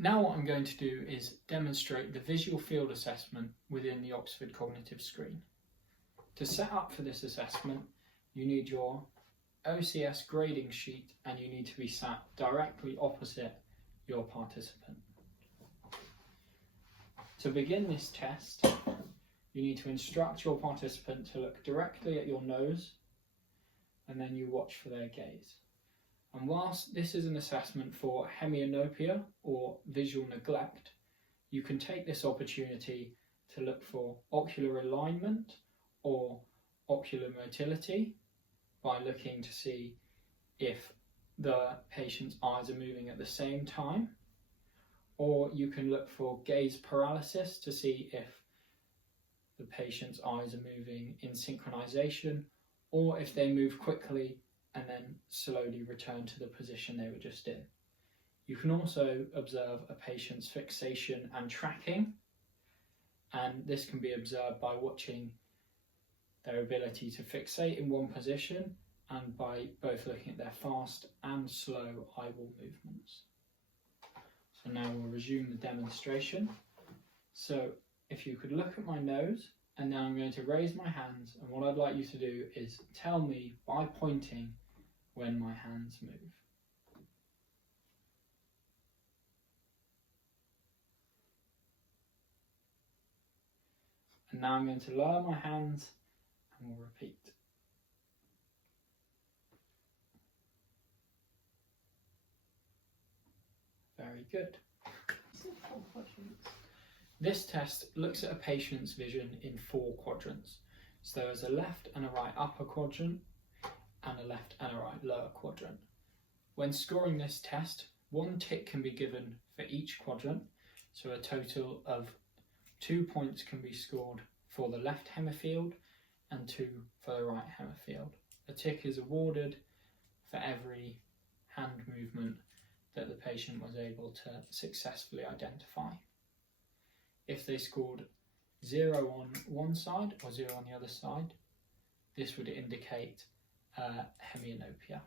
Now what I'm going to do is demonstrate the visual field assessment within the Oxford Cognitive Screen. To set up for this assessment, you need your OCS grading sheet and you need to be sat directly opposite your participant. To begin this test, you need to instruct your participant to look directly at your nose and then you watch for their gaze. And whilst this is an assessment for hemianopia or visual neglect, you can take this opportunity to look for ocular alignment or ocular motility by looking to see if the patient's eyes are moving at the same time, or you can look for gaze paralysis to see if the patient's eyes are moving in synchronization or if they move quickly and then slowly return to the position they were just in. You can also observe a patient's fixation and tracking, and this can be observed by watching their ability to fixate in one position and by both looking at their fast and slow eyeball movements. So now we'll resume the demonstration. So if you could look at my nose, and now I'm going to raise my hands, and what I'd like you to do is tell me by pointing when my hands move. And now I'm going to lower my hands and we'll repeat. Very good. This test looks at a patient's vision in 4 quadrants. So there's a left and a right upper quadrant and a left and a right lower quadrant. When scoring this test, 1 tick can be given for each quadrant, so a total of 2 points can be scored for the left hemifield and 2 for the right hemifield. A tick is awarded for every hand movement that the patient was able to successfully identify. If they scored 0 on one side or 0 on the other side, this would indicate hemianopia.